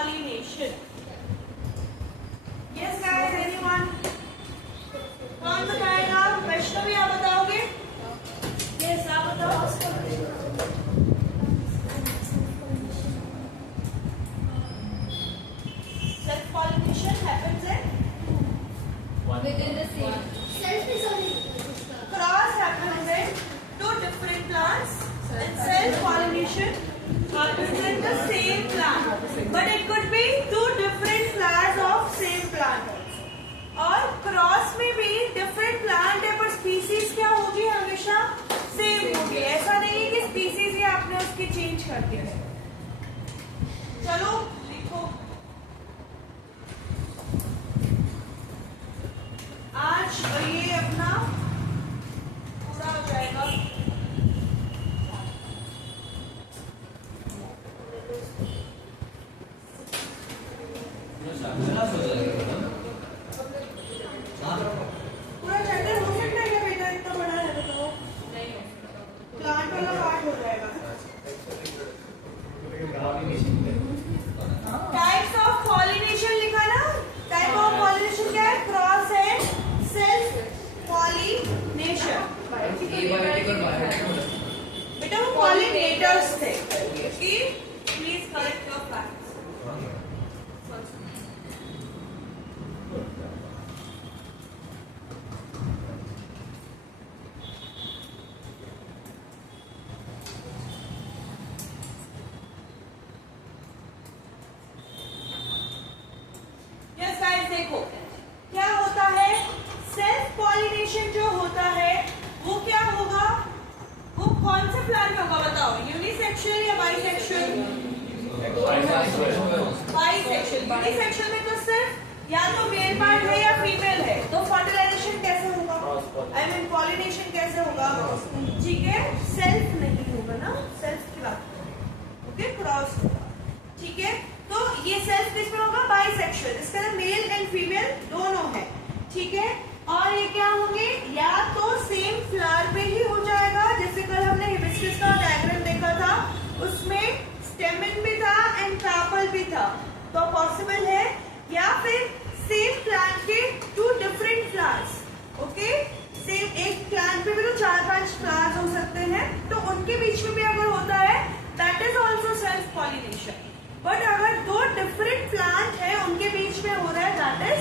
pollination. Yes guys, anyone? कौन बताएगा? वैष्णवी आप बताओगे? Yes, आप बताओ. Self pollination happens within the same. cross happens in two different plants and self pollination happens in the same plant, but it could be two different flowers of same plant also. और cross में भी different plant है पर species क्या होगी? हमेशा same होगी. ऐसा नहीं है कि स्पीसीज ही आपने उसकी चेंज कर दिया है. चलो लिखो. आज ये अपना पूरा हो जाएगा. पूरा चैप्टर हो सकता है क्या बेटा? इतना बड़ा है बताओ. नहीं हो सकता. प्लांट वाला पार्ट हो जाएगा. टाइप्स ऑफ पॉलिनेशन लिखा ना. टाइप ऑफ पॉलिनेशन क्या है? क्रॉस है, सेल्फ पॉलिनेशन. बेटा वो पॉलिनेटर्स थे. Please correct your facts. Yes guys, देखो क्या होता है. सेल्फ पॉलिनेशन जो होता है वो क्या होगा? वो कौन से प्लांट में होगा बताओ? यूनिसेक्सुअल या बाइसेक्सुअल? बाइसेक्सुअल. यूनिसेक्सुअल में तो सिर्फ या तो मेल पार्ट है या फीमेल है. तो फर्टिलाइजेशन कैसे होगा? आई मीन पॉलिनेशन कैसे होगा? ठीक है, सेल्फ नहीं होगा ना. सेल्फ की बात ओके, क्रॉस होगा. ठीक है, तो ये सेल्फ किस में होगा? बाइसेक्सुअल. इसके अंदर मेल एंड फीमेल दोनों है. ठीक है, और ये क्या होंगे? या तो सेम फ्लावर पे ही हो जाएगा, जैसे कल हमने हिबिस्कस का डायग्राम देखा था, उसमें स्टेमन भी था एंड कार्पल भी था. तो पॉसिबल है. या फिर सेम प्लांट के two different flowers. Okay, same एक प्लांट पे भी तो 4-5 फ्लावर्स हो सकते हैं, तो उनके बीच में भी अगर होता है that is also self pollination. But अगर दो डिफरेंट प्लांट है उनके बीच में हो रहा है दैट इज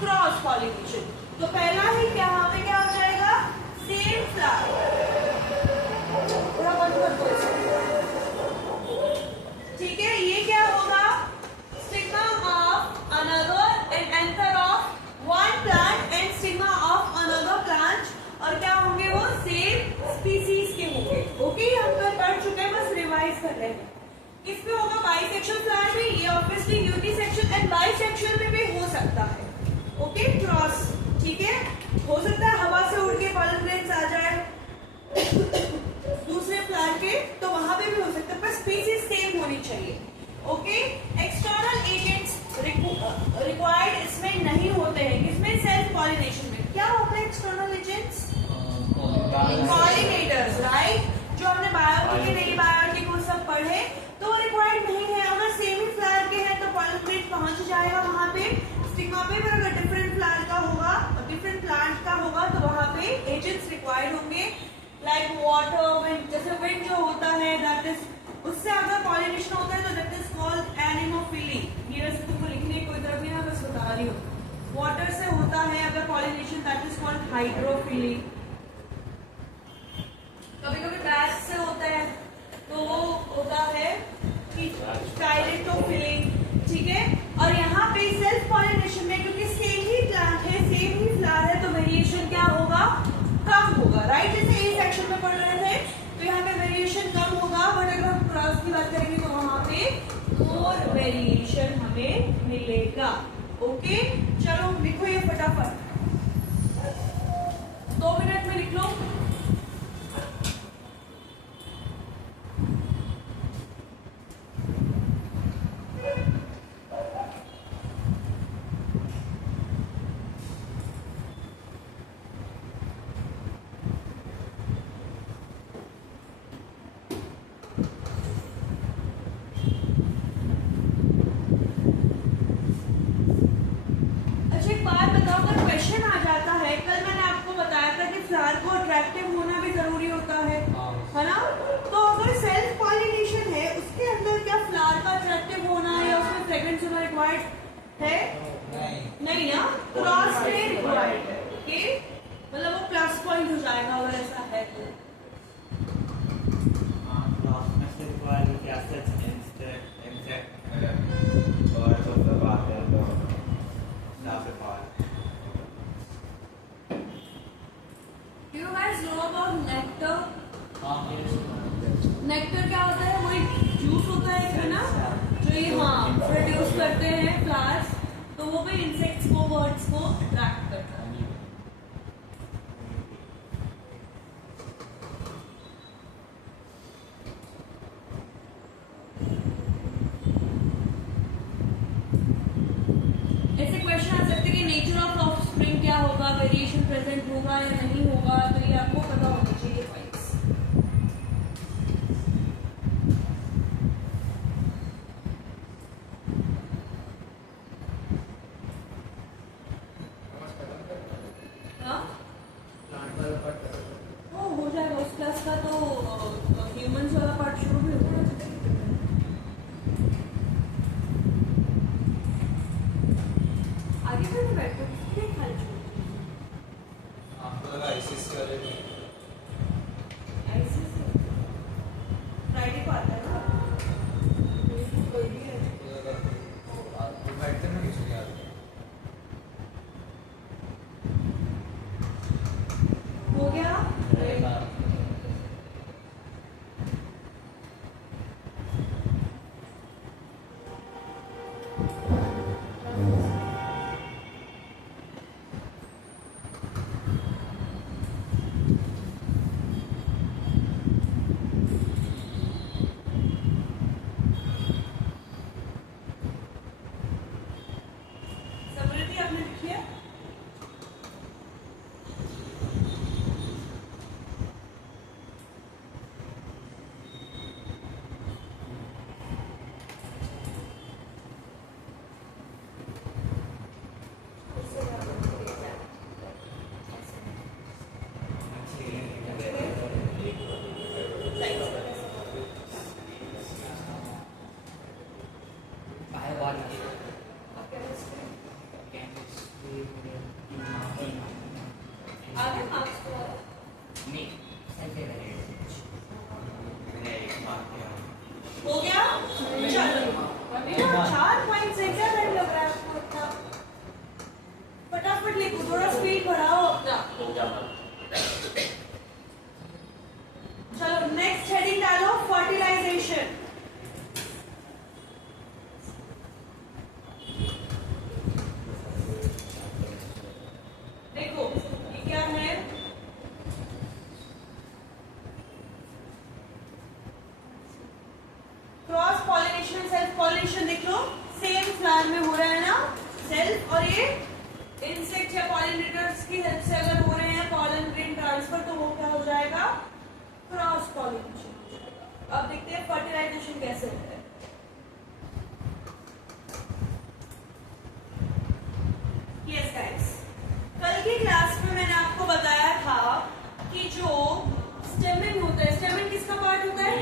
क्रॉस पॉलिनेशन. तो पहला ही यहाँ पे क्या हो जाएगा? Same flower. पूरा बंद कर दो इसे. ठीक है, ये क्या होगा? Stigma of another and anther of one plant and stigma of another plant. और क्या होंगे? वो सेम स्पीसीज के होंगे. ओके, हम कल पढ़ चुके हैं, बस रिवाइज कर रहे हैं. किसमें होगा? बाइसेक्सुअल प्लांट में. ये ऑब्वियसली यूनिसेक्सुअल एंड बाइसेक्सुअल में भी हो सकता है. Okay, cross. ठीक है, हो सकता है हवा से उड़ के पॉलन ग्रेन्स आ जाए दूसरे प्लांट के, तो वहां पे भी हो सकता है, पर स्पीसीज सेम होनी चाहिए. ओके, एक्सटर्नल एजेंट्स रिक्वायर्ड इसमें नहीं होते हैं. किसमें? सेल्फ पॉलिनेशन में. क्या होते हैं एक्सटर्नल एजेंट्स? Pollinators, right. जो हमने बायोलॉजी के नहीं बायोलॉजी को सब पढ़े, तो रिक्वायर्ड नहीं है. अगर सेम ही फ्लावर के हैं तो पॉलन ग्रेन पहुंच जाएगा वहां पे. स्टिग्मा पे भी अगर डिफरेंट फ्लावर का होगा, डिफरेंट प्लांट का होगा, तो वहां पे एजेंट्स रिक्वायर्ड होंगे. Like water, wind. जैसे विंड जो होता है दैट इज, उससे अगर पॉलिनेशन होता है तो दैट इज कॉल्ड एनिमोफिली. ये वैसे तुमको लिखने की कोई जरूरत नहीं है, बस बता रही हूँ. वाटर से होता है अगर pollination that is called hydrophily. कभी कभी बैच से होता है तो वो होता है कि काइलेटोफिली. ठीक है, और यहाँ पे सेल्फ पॉलिनेशन में क्योंकि सेम ही प्लांट है, सेम ही फ्लावर है, तो वेरिएशन क्या होगा? कम होगा. राइट, जैसे ए सेक्शन में पढ़ रहे थे तो यहाँ पे वेरिएशन कम होगा. बट अगर हम क्रॉस की बात करेंगे तो वहां पे मोर वेरिएशन हमें मिलेगा. ओके, चलो लिखो ये फटाफट. 2 मिनट में लिख लो. है ना। तो अगर सेल्फ पॉलिनेशन है उसके अंदर क्या फ्लावर का अट्रैक्टिव होना या उसमें फ्रेग्रेंस होना रिक्वायर्ड है? नहीं ना, क्रॉस में रिक्वायर्ड है। ओके, मतलब वो प्लस पॉइंट हो जाएगा अगर ऐसा है तो। Do you guys know about nectar? Nectar क्या होता है? वही जूस होता है ना, जो ये प्रोड्यूस करते हैं फ्लावर्स, तो वो भी इंसेक्ट्स को, बर्ड्स को अट्रैक्ट करता है। ऐसे क्वेश्चन आ सकते कि नेचर ऑफ ऑफस्प्रिंग क्या होगा, वेरिएशन प्रेजेंट होगा या नहीं होगा, तो ये आपको पता होना चाहिए। हो जाएगा उस क्लास का, तो ह्यूमंस वाला पार्ट शुरू भी होगा। आगे फिर बैठो आपको लगा आईसीएस वाले में फ्राइडे को आता है ना, कोई भी है आपको बैठते ना किसी यार हो गया। समृद्धि आपने लिखी है? आगे मार्क्स तो हो गया। चलो अभी ना 4 पॉइंट से क्या टाइम लग रहा है आपको इतना? फटाफट लिखो, थोड़ा स्पीड बढ़ाओ अपना। चलो नेक्स्ट हेडिंग डालो, फर्टिलाइजेशन। देखो ये क्या है, क्रॉस पॉलिनेशन, सेल्फ पॉलिनेशन। देख लो सेम फ्लावर में हो रहा है ना सेल्फ, और ये इंसेक्ट या पॉलिनेटर्स की हेल्प से अगर हो रहे हैं पॉलन ग्रेन ट्रांसफर, तो वो क्या हो जाएगा? क्रॉस पॉलिनेशन हो जाएगा। अब देखते हैं फर्टिलाइजेशन कैसे होता है। यस गाइस, कल की क्लास में मैंने आपको बताया था कि जो स्टेमन होता है, स्टेमन किसका पार्ट होता है?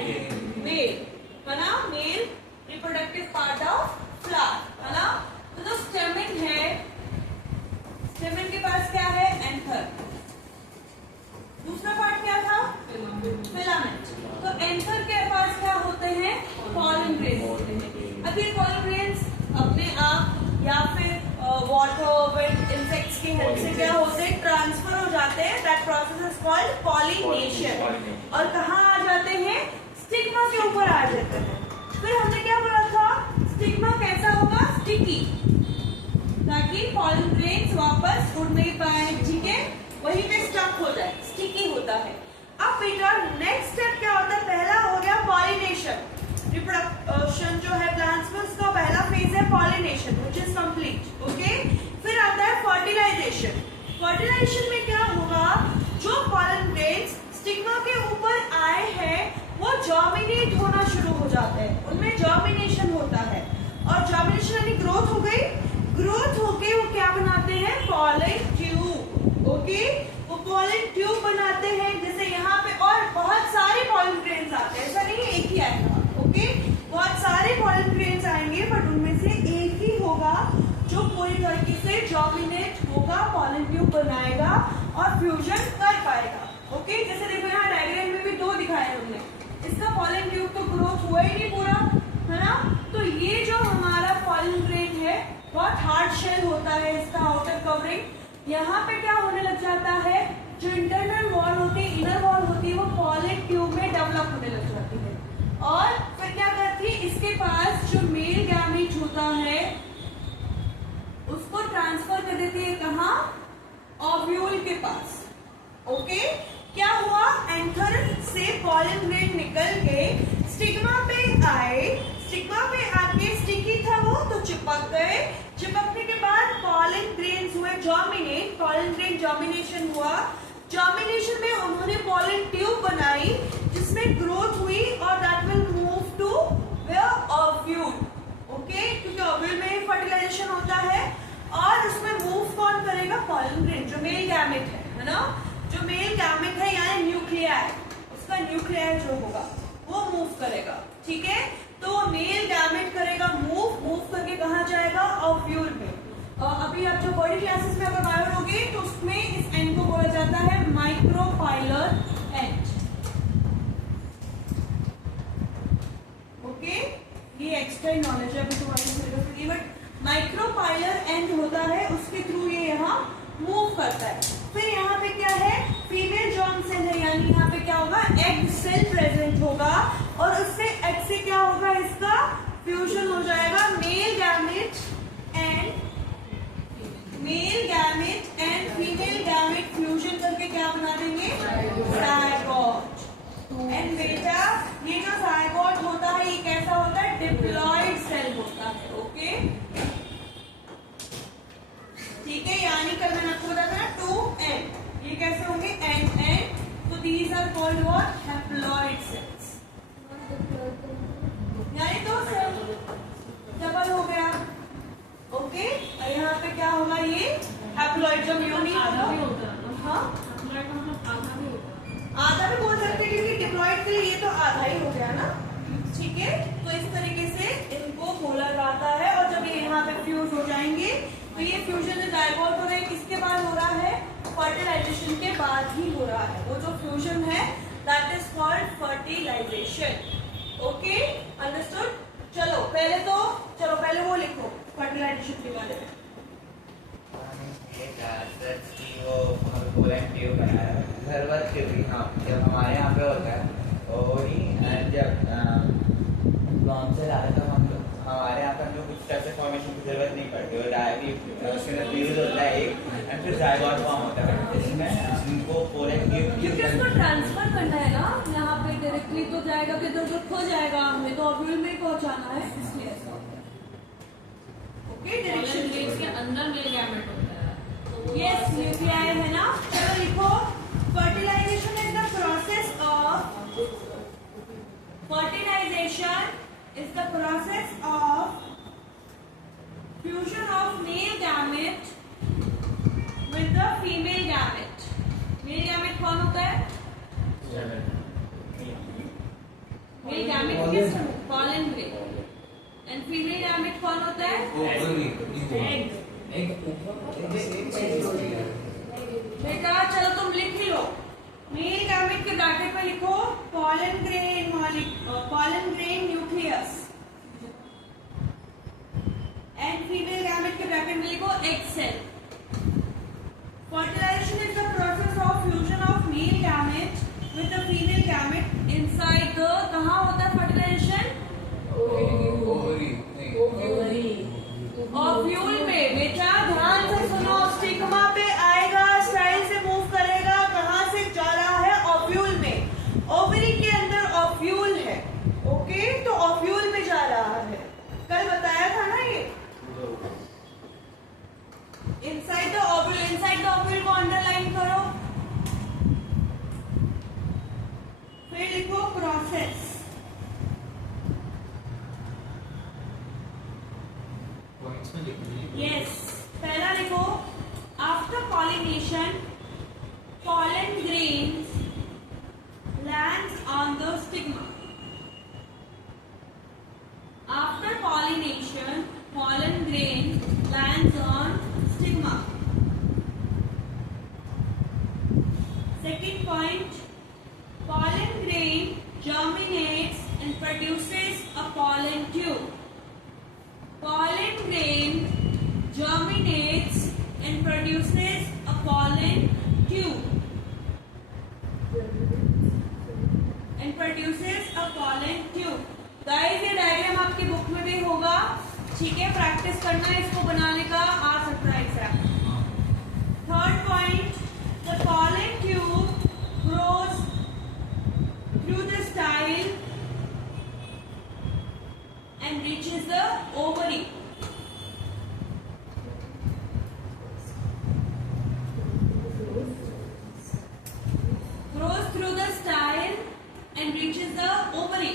मेल, है ना, male reproductive part of flower, है ना। तो जो स्टेमन है, स्टेमन के पास क्या है? एंथर। दूसरा पार्ट क्या था? फिलामेंट। तो एंथर के पास क्या होते हैं? पॉलन ग्रेन्स होते हैं। अब ये पॉलन ग्रेन्स अपने आप या फिर वाटर, विंड, इंसेक्ट्स की हेल्प से क्या होते हैं? ट्रांसफर हो जाते हैं। That process is called pollination. और कहाँ आ जाते हैं? स्टिग्मा के ऊपर आ जाते हैं। फिर हमने क्या बोला था? स्टिग्मा कैसा होगा? स्टिकी, ताकि पॉलन ग्रेन्स वापस उड़ नहीं पाए, ठीक है, वहीं पे स्टक हो जाए, स्टिकी होता है। अब बेटा नेक्स्ट स्टेप क्या होता है? पहला हो गया पॉलिनेशन, रिप्रोडक्शन जो है प्लांट्स में, उसका पहला फेज है pollination, which is complete. Okay, फिर आता है फर्टिलाइजेशन। फर्टिलाइजेशन में क्या होगा? जो पॉलन ग्रेन्स स्टिग्मा के ऊपर आए हैं वो जर्मिनेट होना शुरू हो जाते हैं, उनमें जर्मिनेशन होता है। और जर्मिनेशन यानी ग्रोथ हो गई, ग्रोथ होके वो क्या बनाते हैं? Pollen tube. ओके, वो पॉलन ट्यूब बनाते हैं, जैसे यहाँ पे, और बहुत सारे पॉलन दिखाया हमने, इसका पॉलन ट्यूब तो ग्रोथ हुआ ही नहीं पूरा, है ना। तो ये जो हमारा पॉलन ग्रेन है बहुत हार्ड शेल होता है इसका आउटर कवरिंग। यहाँ पे क्या होने लग जाता है, जो इंटरनल वॉल होती है, इनर वॉल होती है, वो पॉलन ट्यूब में डेवलप होने लग जाती है। और फिर क्या करती है, इसके पास जो मेल गैमेट होता है उसको ट्रांसफर कर देती है कहाँ, ओव्यूल के पास। ओके, क्या हुआ, एंथर से पॉलन ग्रेन निकल के स्टिग्मा पे आए, स्टिग्मा पे आके स्टिकी था वो तो चिपक गए, चिपकने के बाद पॉलन ग्रेन्स हुए जर्मिनेट, पॉलन ग्रेन जर्मिनेशन हुआ, जर्मिनेशन में उन्होंने पॉलन ट्यूब बनाई जिसमें ग्रोथ हुई और that will move to where, ovule. Okay, क्योंकि ओव्यूल में ही फर्टिलाइजेशन होता है और उसमें मूव कौन करेगा, पॉलन ग्रेन, जो मेल गैमेट है ना, जो मेल गैमेट है यानी न्यूक्लियाई, उसका न्यूक्लियाई जो होगा वो मूव करेगा। ठीक है, तो मेल गैमेट करेगा मूव करके कहाँ जाएगा, ओव्यूल में। अभी आप जो बॉडी क्लासेस में अगर बायो लोगे तो उसमें इस एंड को बोला जाता है माइक्रोपाइलर एंड। ओके, ये एक्स्ट्रा नॉलेज है अभी तुम्हारे सिलेबस के लिए, बट माइक्रोपाइलर एंड होता है, उसके थ्रू ये यहाँ मूव करता है। फिर यहाँ पे क्या है, फीमेल जर्म सेल है, यानी यहाँ पे क्या होगा, एग सेल प्रेजेंट होगा और उससे एग से क्या होगा, इसका फ्यूजन हो जाएगा, mail gamete and female gamete fusion करके क्या बना देंगे, जायगोट। एंड बेटा ये जो जायगोट होता है ये कैसा होता है, डिप्लॉयड सेल होता है। ओके, ठीक है, यानी कल मैंने आपको बताया था ना 2 एंड, ये कैसे होंगे, एंड, तो these are called what, haploid cells, यानी 2 सेल डबल हो गया। ओके, और यहाँ पे क्या होगा, ये हैप्लॉइड, जब यूनिक होगा, हाँ आधा भी बोल सकते हैं क्योंकि डिप्लॉइड के लिए ये तो आधा ही हो गया ना। ठीक है, तो इस तरीके से इनको बोला जाता है। और जब ये यहाँ पे फ्यूज हो जाएंगे तो ये फ्यूजन जो जायगोट हो रहा है किसके बाद हो रहा है, फर्टिलाइजेशन के बाद ही हो रहा है। वो जो फ्यूजन है that is called fertilisation. Okay, understood. चलो पहले वो लिखो फर्टिलाइजेशन के बारे में। जब हमारे यहाँ पे होता है और जब लॉन्चर आए तो हमारे यहाँ पर जो कुछ स्ट्रक्चर फॉर्मेशन की जरूरत नहीं पड़ती, वो डायरेक्टली उसके अंदर फ्यूज होता है एक, एंड फिर जायगोट फॉर्म होता है जिसमें उनको पोलन ट्यूब, क्योंकि उसको ट्रांसफर करना है ना यहाँ पे डायरेक्टली, तो जाएगा तो इधर उधर खो जाएगा, हमें तो ओव्यूल में ही पहुंचाना है, इसलिए ऐसा होता है। ओके, डायरेक्शन के अंदर मेल गैमेट होता है, तो यस, न्यूक्लियाई है ना। चलो लिखो, fertilisation is the process of, fertilization is the process of fusion of male gamete with the female gamete. Male gamete कौन होता है, male gamete किस, pollen grain, and female gamete कौन होता है, बेटा चलो तुम लिख ही लो, मेल गैमेट के ब्रैकेट में लिखो pollen grain nucleus, and female gamete के ब्रैकेट में लिखो egg cell. Fertilisation is the process of fusion of male gamete with the female gamete inside the, कहाँ होता है फर्टिलाइजेशन, ओव्यूल में। बेटा ध्यान से सुनो, स्टिग्मा पे आएगा, स्टाइल से मूव करेगा, कहाँ से जा रहा है, ओव्यूल में, ओवरी के अंदर ओव्यूल है। ओके, तो ओव्यूल में जा रहा है, कल बताया था ना ये, inside the ovule, inside the ovule को अंडरलाइन करो, फिर लिखो प्रोसेस। यस, पहला लिखो, after pollination pollen grains lands on the stigma. After pollination, pollen grain lands on stigma. Second point, pollen grain produces a pollen tube. Guys ये diagram आपकी book में भी होगा, ठीक है, प्रैक्टिस करना है इसको बनाने का, आ सकता है exam. Third point, the pollen tube grows through the style and reaches the ovary. Grows through the style and reaches the ovary.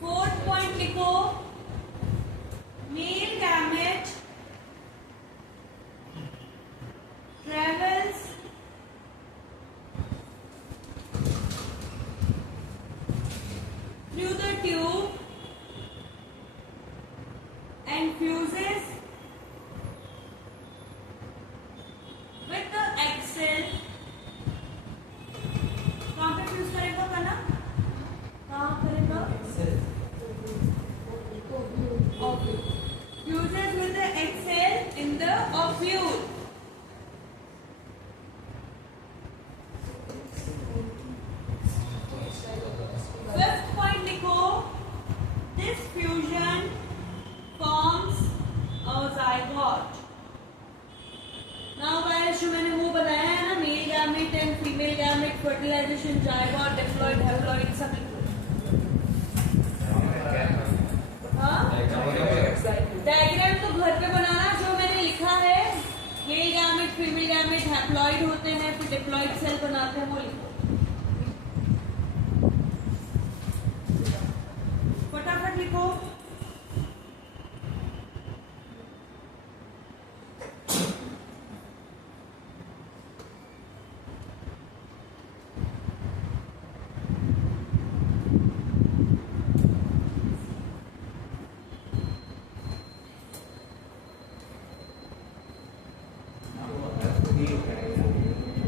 Fourth point लिखो, male gamete travels through the tube and fuses with the egg cell. कहाँ पे fuse करेगा ना, कहाँ करेगा, fuses with the egg cell in the ovule. Fifth point लिखो, this fusion forms a zygote. Now guys, जो मैंने वो बताया है ना, male gamete and female gamete, fertilisation, zygote, diploid, haploid, सब लिखो। हाँ, डायग्राम तो घर पे बनाना, जो मैंने लिखा है, male gamete, female gamete, haploid होते हैं, फिर डिप्लॉइड सेल बनाते हैं, वो लिखो। फटाफट लिखो।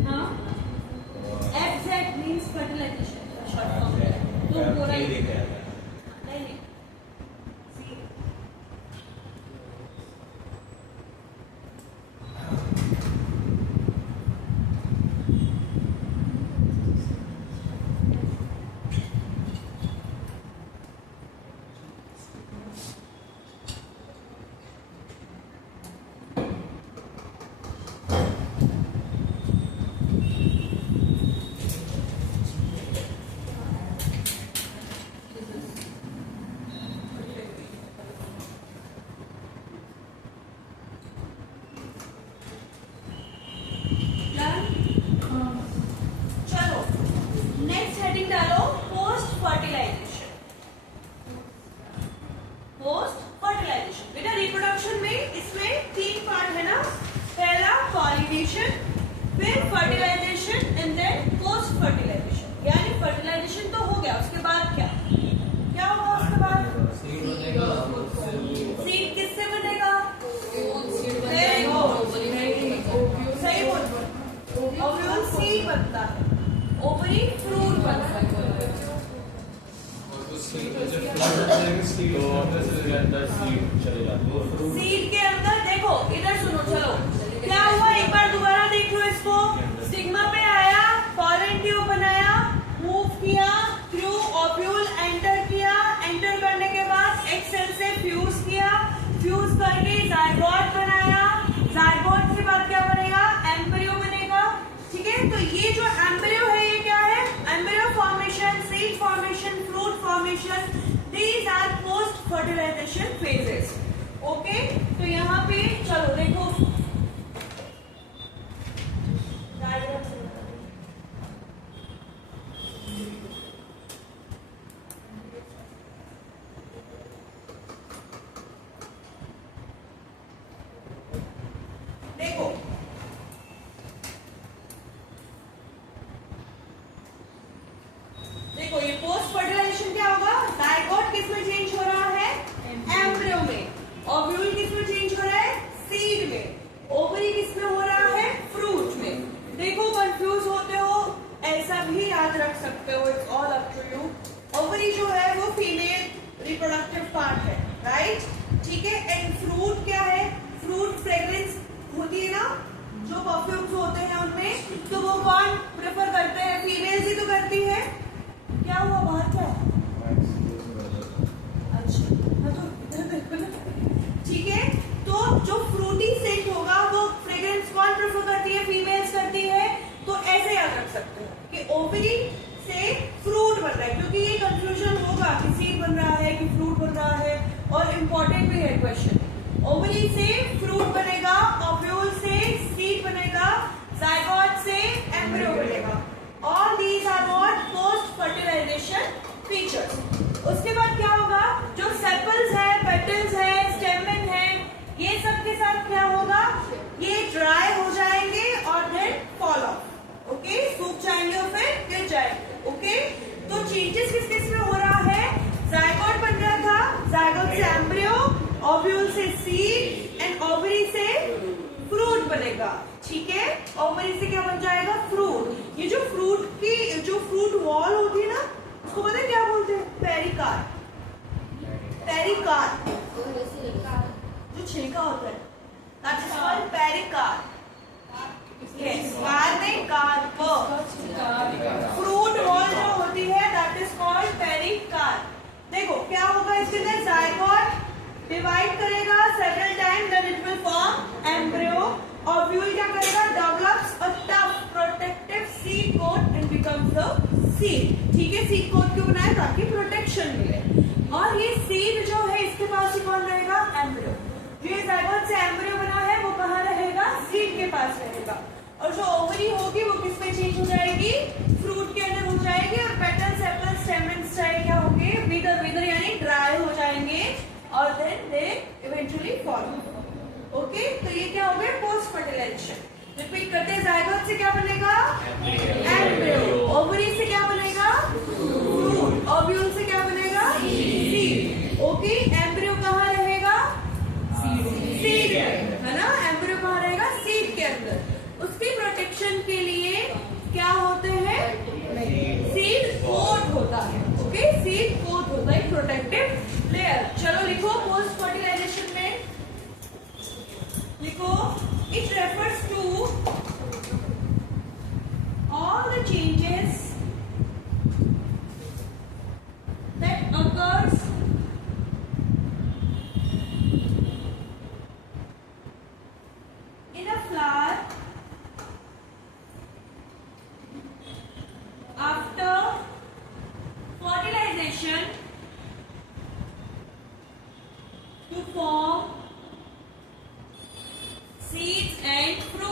हाँ, exact means fertilisation short form है, तो पूरा नहीं नहीं सी। चलो नेक्स्ट हेडिंग डालो, पोस्ट फर्टिलाइजेशन। पोस्ट फर्टिलाइजेशन बेटा रिप्रोडक्शन में इसमें 3 पार्ट है ना, पहला पॉलिनेशन, फिर fertilisation and then post fertilisation. यानी फर्टिलाइजेशन तो हो गया, उसके बाद क्या क्या होगा उसके बाद? सीड किससे बनेगा? वेरी गुड, सही बोल, ओव्यूल सीड बनता है, ओवरी फ्रूट बनता है। सीड के अंदर देखो, इधर सुनो, चलो क्या हुआ, एक बार दोबारा देख लो इसको। स्टिग्मा पे आया, पॉलन ट्यूब बनाया, मूव किया, थ्रू ओव्यूल एंटर किया, एंटर करने के बाद एक सेल से फ्यूज किया, फ्यूज करके जायगोट बनाया, जायगोट के बाद क्या बनेगा? एम्ब्रियो बनेगा, ठीक है। तो ये जो एम्ब्रियो है ये क्या है? Embryo formation, seed formation, fruit formation, these are post fertilisation phases. Okay, तो यहाँ पे चलो देखो डायग्राम से देखो, देखो ये पोस्ट फर्टिलाइजेशन क्या होगा? जायगोट किसमें चेंज हो रहा है? एम्ब्रियो में। ओव्यूल किसमें चेंज हो रहा है? सीड में। तो वो कौन प्रेफर करते हैं? फीमेल्स ही तो करती है। क्या हुआ बाहर क्या? अच्छा हाँ तो इधर देखो ना। ठीक है, तो जो फ्रूटी सेंट होगा वो फ्रेग्रेंस कौन प्रेफर करती है? फीमेल्स करती है। तो ऐसे याद रख सकते हो कि ओवरी से फ्रूट बन रहा है, क्योंकि ये कंफ्यूजन होगा कि सीड बन रहा है कि फ्रूट बन रहा है, और इम्पोर्टेंट भी है क्वेश्चन। ओवरी से फ्रूट बनेगा, ओव्यूल से सीड बनेगा, जायगोट से एम्ब्रियो बनेगा। All these are what? Post fertilisation features. उसके बाद क्या होगा? जो सेपल्स है, पेटल्स है, स्टेमन है, ये सब के साथ क्या होगा? ये ड्राई हो जाएंगे और देन फॉल ऑफ। ओके, सूख जाएंगे और फिर गिर जाएंगे। ओके, तो चेंजेस किस किस में हो रहा है? जायगोट बन रहा था, जायगोट से एम्ब्रियो, ओव्यूल से सीड एंड ओवरी से फ्रूट बनेगा। ठीक है, ओवरी से क्या बन जाएगा? फ्रूट। ये जो फ्रूट की जो फ्रूट वॉल होती है ना, उसको पता है क्या बोलते हैं? पेरिकार्ड। पेरिकार्ड जो छिलका होता है, that is called पेरिकार्ड। Yes, card नहीं, कार्प। फ्रूट वॉल जो होती है दैट इज कॉल्ड पेरिकार्ड। देखो क्या होगा इसके अंदर? जायगोट डिवाइड करेगा several time, then it will form embryo. Ovule क्या करेगा? Develops a tough protective seed coat and becomes the seed. ठीक है, सीड कोट क्यों बनाया? ताकि प्रोटेक्शन मिले। और ये सीड जो है इसके पास ही कौन रहेगा? एम्ब्रियो। जो ये जायगोट से एम्ब्रियो बना है वो कहाँ रहेगा? सीड के पास रहेगा। और जो ओवरी होगी वो किस में चेंज हो जाएगी? फ्रूट के अंदर हो जाएगी। और पेटल, सेपल, स्टेमन्स चाहे क्या होंगे? विदर। विदर यानी ड्राई हो जाएंगे और then they eventually fall. Okay, तो ये क्या हो गया? Post fertilisation. रिपीट करते हैं, जायगोट से क्या बनेगा? एम्ब्रियो। ओवरी से क्या बनेगा? फ्रूट। ओव्यूल से क्या बनेगा? सीड। ओके, एम्ब्रियो कहाँ रहेगा? सीड है ना। एम्ब्रियो कहाँ रहेगा? सीड के अंदर। उसकी प्रोटेक्शन के लिए क्या होते हैं? सीड कोट होता है। ओके, सीड कोट होता है, प्रोटेक्टिव लेयर। चलो लिखो, पोस्ट फर्टिलाइजेशन में लिखो, it refers to all the changes that occurs in a flower after fertilization to form seeds and fruit.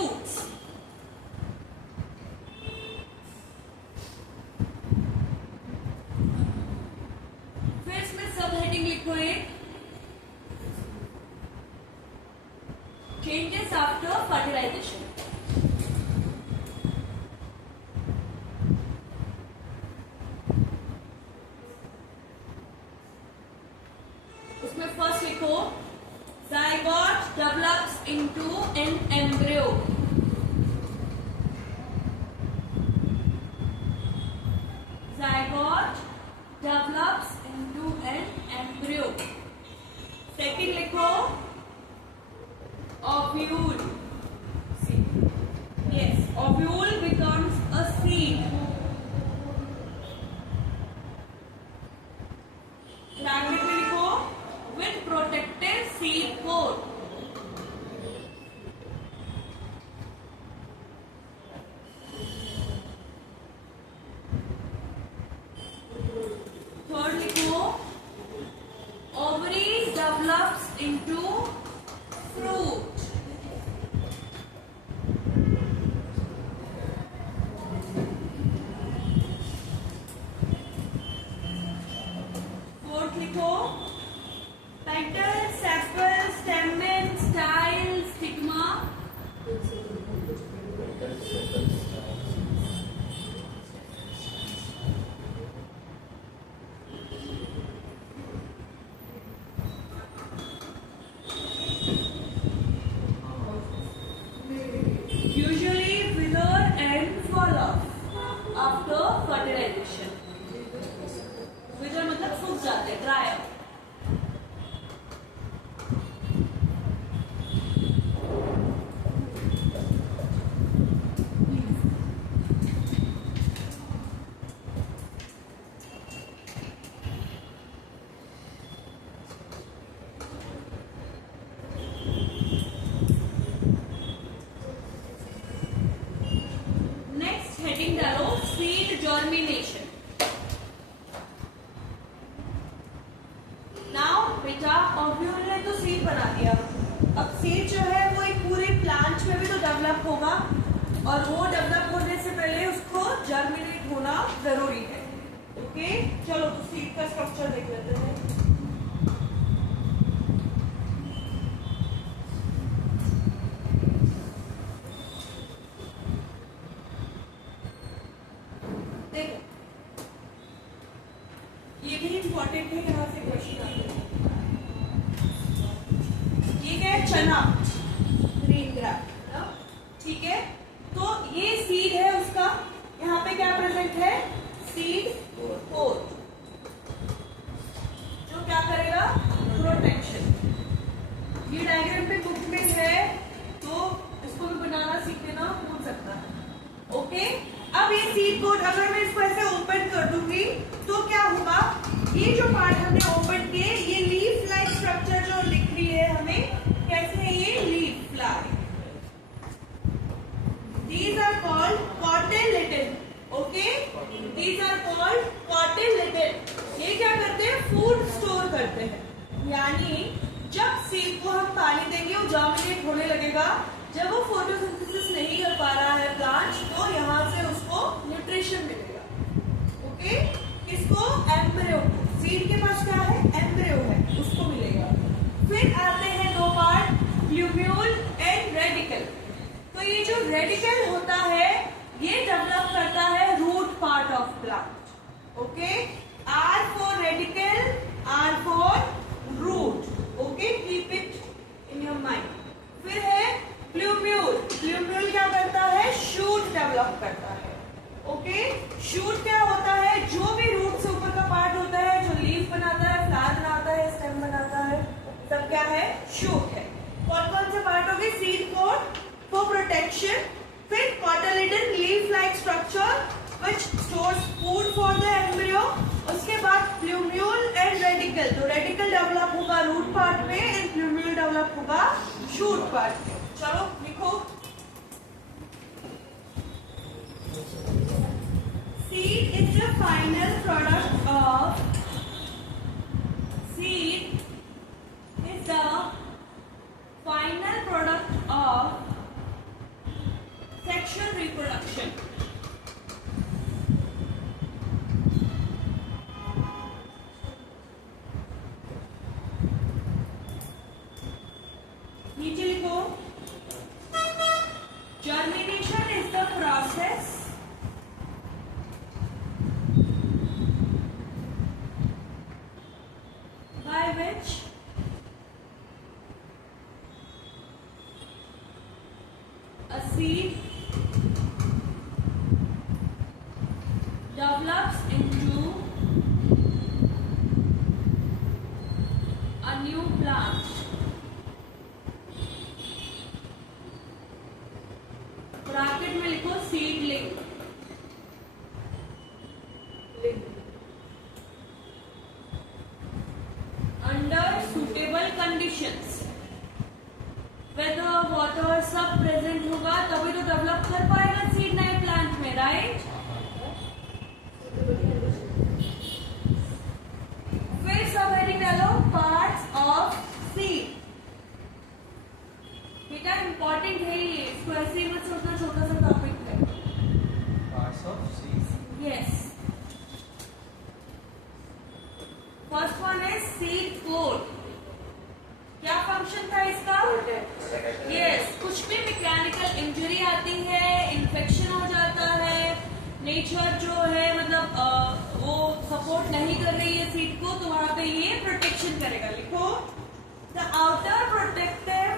germination. Now बेटा ओव्यूल ने तो सीड बना दिया, अब सीड जो है वो एक पूरे प्लांट में भी तो डेवलप होगा, और वो डेवलप होने से पहले उसको जर्मिनेट होना जरूरी है। ओके, चलो तो सीड का स्ट्रक्चर देख लेते हैं। देखो ये भी इम्पोर्टेंट है, यहाँ से क्वेश्चन आते हैं। ये क्या है? चना, ग्रीन ग्रास, ठीक है। तो ये सीड है उसका, यहाँ पे क्या प्रेजेंट है? सीड कोर, जो क्या करेगा? प्रोटेक्शन। ये डायग्राम पे बुक में है, तो इसको भी बनाना सीख लेना, भूल सकता है। ओके, अब ये सीड कोड अगर मैं इसको ऐसे ओपन कर दूंगी तो क्या होगा? ये जो पार्ट हमने ओपन किए, ये लीफ लाइक स्ट्रक्चर जो लिख रही है हमें, कैसे है ये? Leaf like. These are called cotyledon. Okay? These are called cotyledon. ये क्या करते हैं? फूड स्टोर करते हैं। यानी जब सीड को हम पानी देंगे वो जर्मिनेट होने लगेगा। जब वो फोटोसिंथेसिस नहीं कर पा रहा है प्लांट, तो यहाँ से उसको न्यूट्रिशन मिलेगा। ओके, किसको? एम्ब्रियो को। सीड के पास क्या है? एम्ब्रियो है, उसको मिलेगा। फिर आते हैं दो पार्ट, प्लूम्यूल एंड रेडिकल। तो ये जो रेडिकल होता है ये डेवलप करता है root part of plant. Okay, R for radicle, R for root. Okay, keep it in your mind. फिर है प्लूम्यूल। प्लूम्यूल क्या करता है? शूट डेवलप करता है। ओके, शूट क्या होता है? जो भी रूट से ऊपर का पार्ट होता है, जो लीफ बनाता है, फ्लावर बनाता है, स्टेम बनाता है, सब क्या है? शूट है। कौन कौन से पार्ट हो गए? सीड कोड for protection, फिर cotyledon leaf like structure which stores food for the embryo, उसके बाद plumule and radicle। तो radicle डेवलप होगा रूट पार्ट में एंड plumule डेवलप होगा शूट पार्ट में। चलो लिखो, seed is the final product of sexual reproduction। नीचे लिखो, germination is the process by which a seed develops into a new plant। Bracket में लिखो seedling. Under suitable conditions, weather water सब present होगा तभी तो डेवलप कर पाएगा सीड नए प्लांट में, राइट? फिर सब हेडिंग डालो, पार्ट्स ऑफ सीड। बेटा इंपॉर्टेंट है ये, इसको ऐसे ही मत सोचना छोटा सा टॉपिक है। Parts of seeds. Yes, first one है सीड कोड। क्या फंक्शन था इसका? यस, कुछ भी मैकेनिकल इंजरी आती है, इन्फेक्शन हो जाता है, नेचर जो है मतलब वो सपोर्ट नहीं कर रही है सीड को, तो वहां पे ये प्रोटेक्शन करेगा। लिखो, the outer protective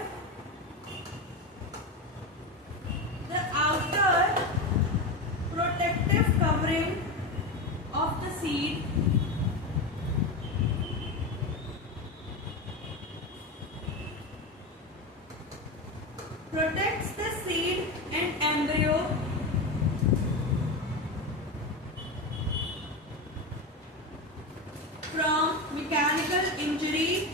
covering of the seed protects the seed and embryo from mechanical injury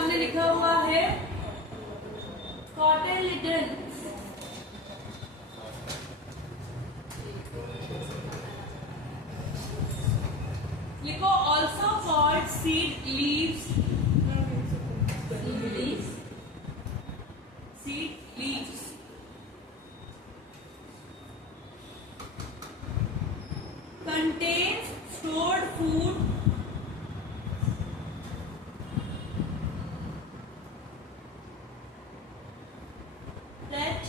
सामने लिखा हुआ है कॉटिलिडन्स। लिखो also called seed leaves. Seed leaves. Contains stored food. That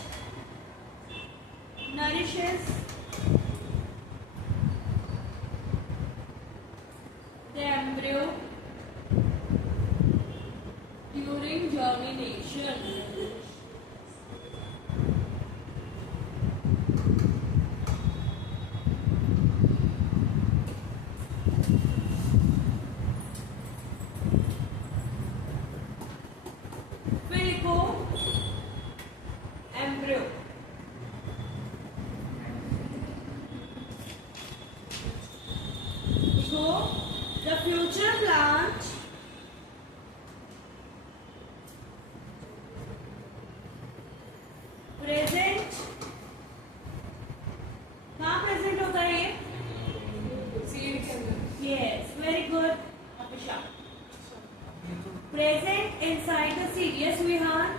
nourishes the embryo during germination. फिर लिखो embryo. लिखो the future plant present. कहाँ present होता है ये? सीड के अंदर। Yes, very good Apisha. Present inside the seed. Yes, Vihan.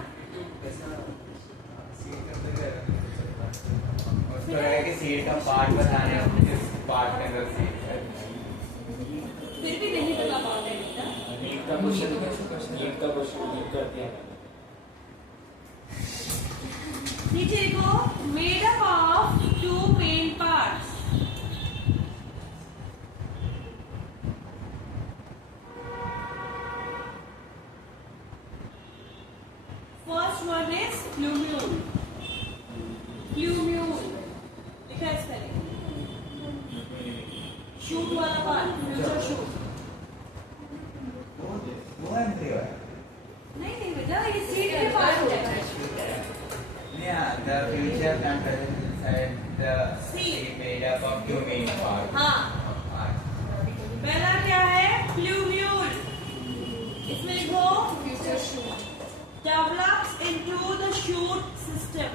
उसको लगा कि सीड का पार्ट बताना है, किस पार्ट के अंदर सीड है। फिर भी नहीं बता पाते बेटा। नीट का क्वेश्चन कर दिया। नीचे लिखो made up of two main parts. First one is plumule. Plumule लिखा है इसका शूट वाला पार्ट, फ्यूचर शूट। वो एम्ब्रियो है। नहीं बेटा, ये सीड के पार्ट है। Yeah, the future plant present inside the Seed. seed made up of two main parts. हाँ, पहला क्या है? प्लूम्यूल। इसमें लिखो future shoot develops into the shoot system.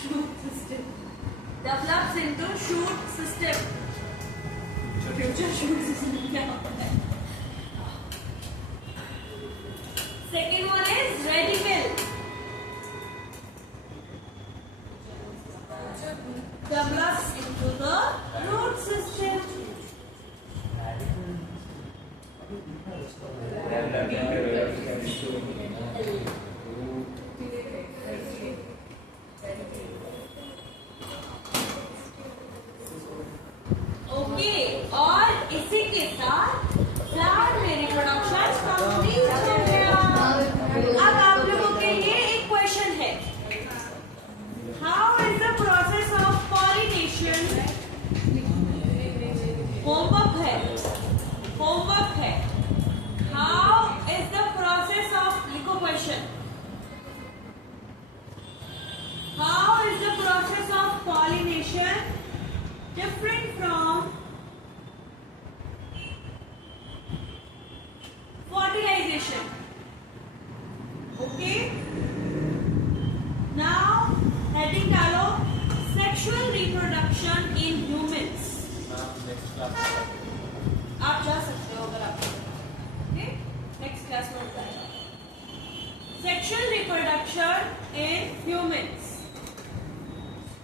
Shoot system develops into shoot system. Future shoot system क्या होता है? Second one is radical. Develops into the root system. Okay, और इसी के साथ प्लांट में रिप्रोडक्शन कंप्लीट हो गया। अब आप लोगों के लिए एक क्वेश्चन है, how is the process of pollination? Homework है, होमवर्क है। How is the process of, लिखो question, how is the process of pollination different from fertilization? Okay, now heading डालो sexual reproduction in humans. आप जा सकते हो अगर आप, okay, next class में होता है sexual reproduction in humans.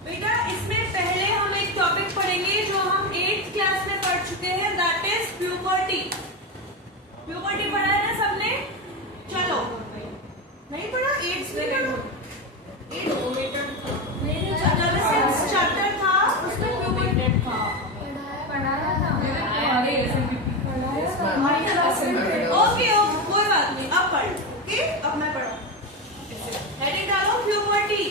बेटा इसमें पहले हम एक टॉपिक पढ़ेंगे जो हम 8th क्लास में पढ़ चुके हैं, दैट इज प्यूबर्टी। प्यूबर्टी पढ़ा है ना सबने? चलो, नहीं पढ़ा? 8th में पढ़ो। 8th चैप्टर था, उसमें प्यूबर्टी था। ओके, कोई बात नहीं, अब पढ़ लो। ओके, अब मैं पढ़ा। हेडिंग डालो puberty.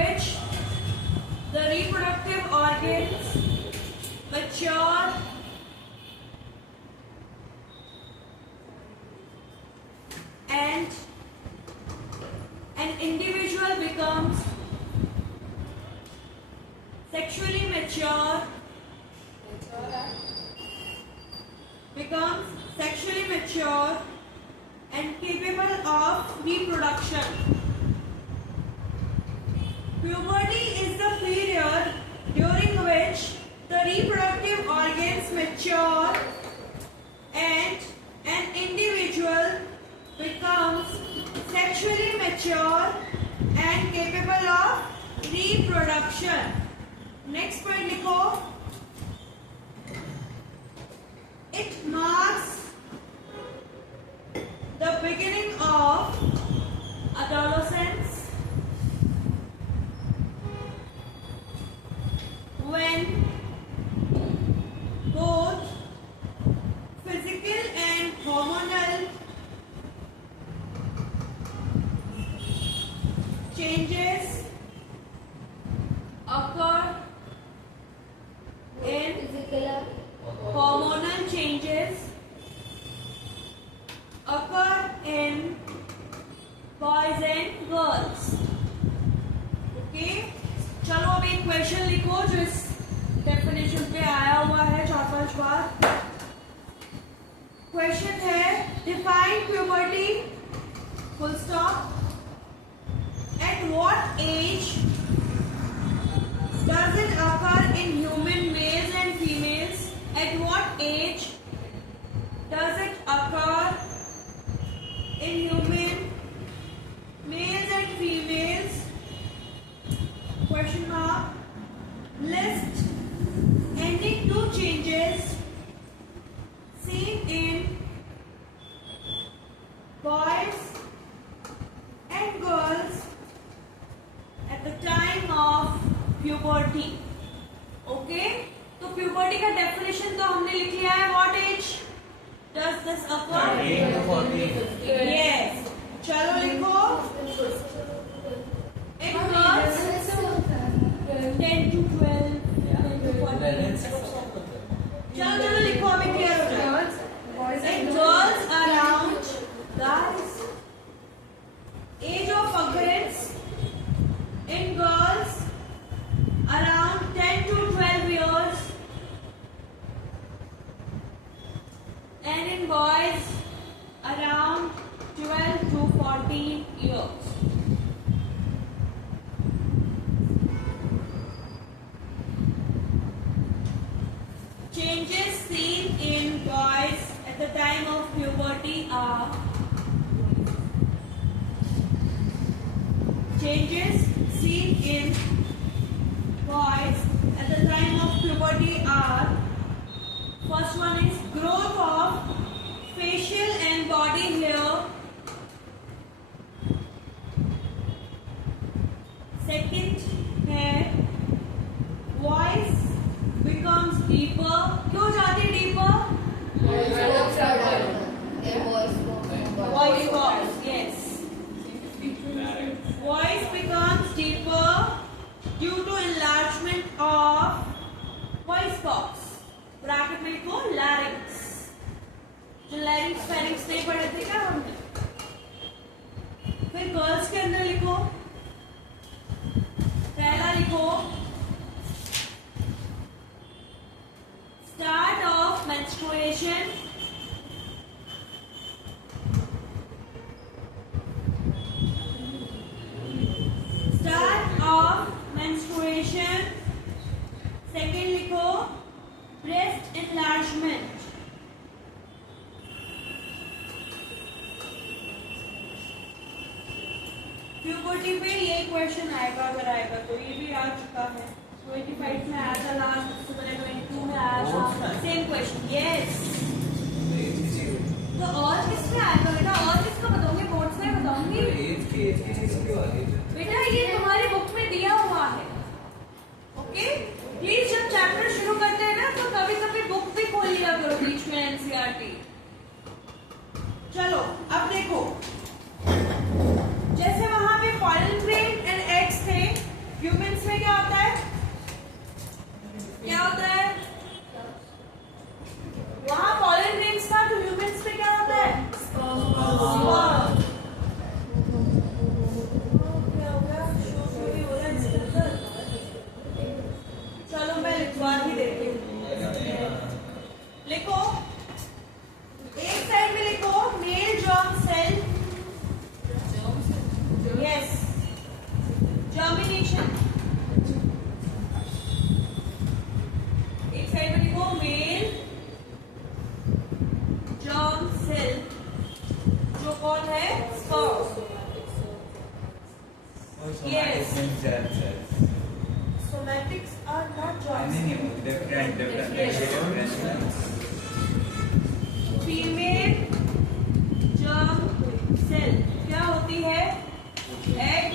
which the reproductive organs mature and an individual becomes sexually mature and capable of reproduction. Puberty is the period during which the reproductive organs mature and an individual becomes sexually mature and capable of reproduction. Next point लिखो. It marks the beginning of adolescence when both physical and hormonal changes occur in hormonal changes occur in boys and girls. Okay, चलो अब एक question लिखो जो इस definition पे आया हुआ है 4-5 बार. क्वेश्चन है define puberty full stop. At what age does it occur in human males and females? At what age does it occur in human males and females? Question mark. List any two changes seen in boys and girls at the time of puberty. Okay? तो puberty का definition तो हमने लिख लिया है. What age does this occur? 13 to 14. Yes. चलो लिखो. It girls 10 to 12, 10 to 14. चलो लिखो अभी clear हो जाए. It girls around guys. Age of occurrence in girls around 10 to 12 years and in boys around 12 to 14 years. Changes seen in boys at the time of puberty are changes seen in boys at the time of puberty are, first one is growth of facial and body hair. Second है voice becomes deeper. क्यों जाती है deeper? Voice box, yes. Voice becomes deeper due to enlargement of voice box. Bracket में लिखो larynx. जो larynx pharynx नहीं पढ़े थे क्या हमने? फिर गर्ल्स के अंदर लिखो. पहला लिखो start of menstruation. Start of menstruation. Second लिखो breast enlargement. प्यूबर्टी पे ये क्वेश्चन आएगा, अगर आएगा तो ये भी आ चुका है. 25 में आया था लास्ट, उससे पहले 22 में आया था सेम क्वेश्चन. यस. तो और किस पे आएगा बेटा? और किसका बताऊंगी? बोर्ड्स में बताऊंगी बेटा. ये तुम्हारी बुक में दिया हुआ है. ओके, प्लीज जब चैप्टर शुरू करते हैं ना तो कभी कभी बुक भी खोल लिया करो बीच में. एनसीईआरटी. चलो अब देखो, जैसे वहां पे पॉलन ग्रेन एंड एग्स थे, means germ Somatics are not germs. नहीं डिफरेंट फीमेल जर्म सेल क्या होती है? एग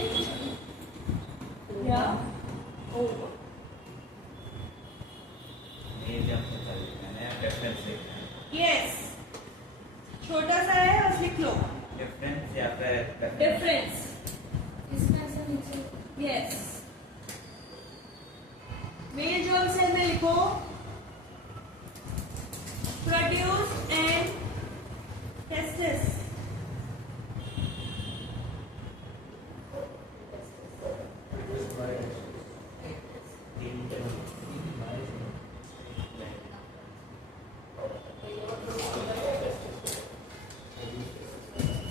या ओव। यस, छोटा सा है, बस लिख लो डिफरेंस या फिर डिफरेंस। इसमें ऐसा नीचे यस, मेल जर्म सेल में लिखो प्रोड्यूस एंड टेस्टिस।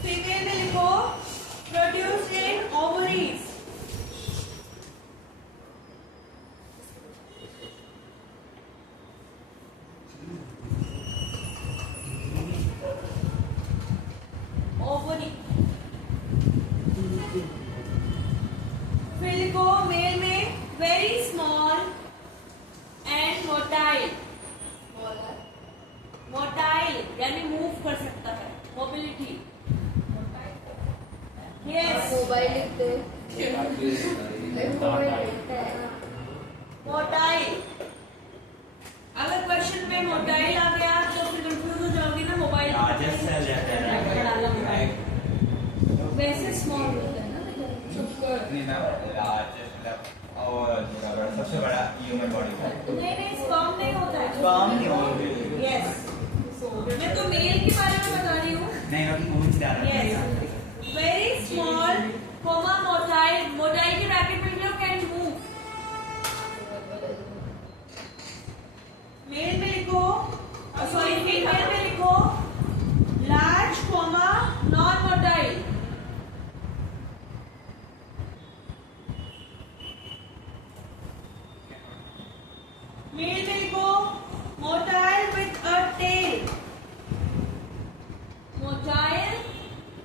फीमेल में लिखो प्रोड्यूस इन ओवरीज। ओवरी। फिर लिखो मेल में very small and motile. Motile यानी मूव कर सकता है, मोबिलिटी। यस, मोबाइल लिखते मोटाइल। अगर क्वेश्चन में मोटाइल आ गया तो फिर कंफ्यूज हो जाओगी ना। मोबाइल लार्जेस्ट सेल वैसे स्मॉल होता है ना और सबसे बड़ा ह्यूमन बॉडी का नहीं, स्पर्म नहीं होता है। स्पर्म नहीं होता। यस, मैं तो मेल के बारे में बता रही हूँ। नहीं मैं पूछ रहा था। Yes, very small comma motile. Motile के ब्रैकेट में लिखो कैन मूव। मेल में लिखो, सॉरी फीमेल में लिखो large comma non motile. Male में लिखो motile with a tail. Motile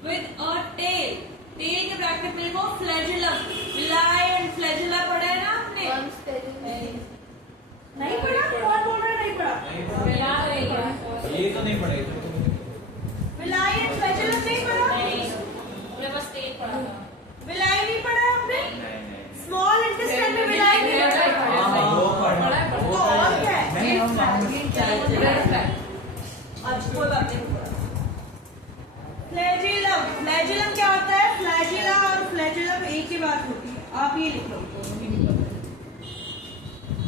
with a tail. Tail के ब्रैकेट में लिखो फ्लैजिलम। विलाई एंड फ्लैजिला पढ़ा है ना आपने? नहीं पढ़ा? कौन बोल रहा है नहीं पढ़ा? ये तो नहीं पड़ेगा। विलाई एंड फ्लैजिलम नहीं पढ़ा? बस टेल पढ़ा था। विलाई नहीं पढ़ा आपने? नहीं स्मॉल इंटेस्टाइन में विलाई नहीं पढ़ा? वो पढ़ा तो और क्या है? नहीं हम अच्छा कोई बात नहीं पढ़ा। फ्लैजिलम। फ्लैजिलम क्या होता है? फ्लैजिला और फ्लैजिलम एक ही बात होती है। आप ये लिख लो।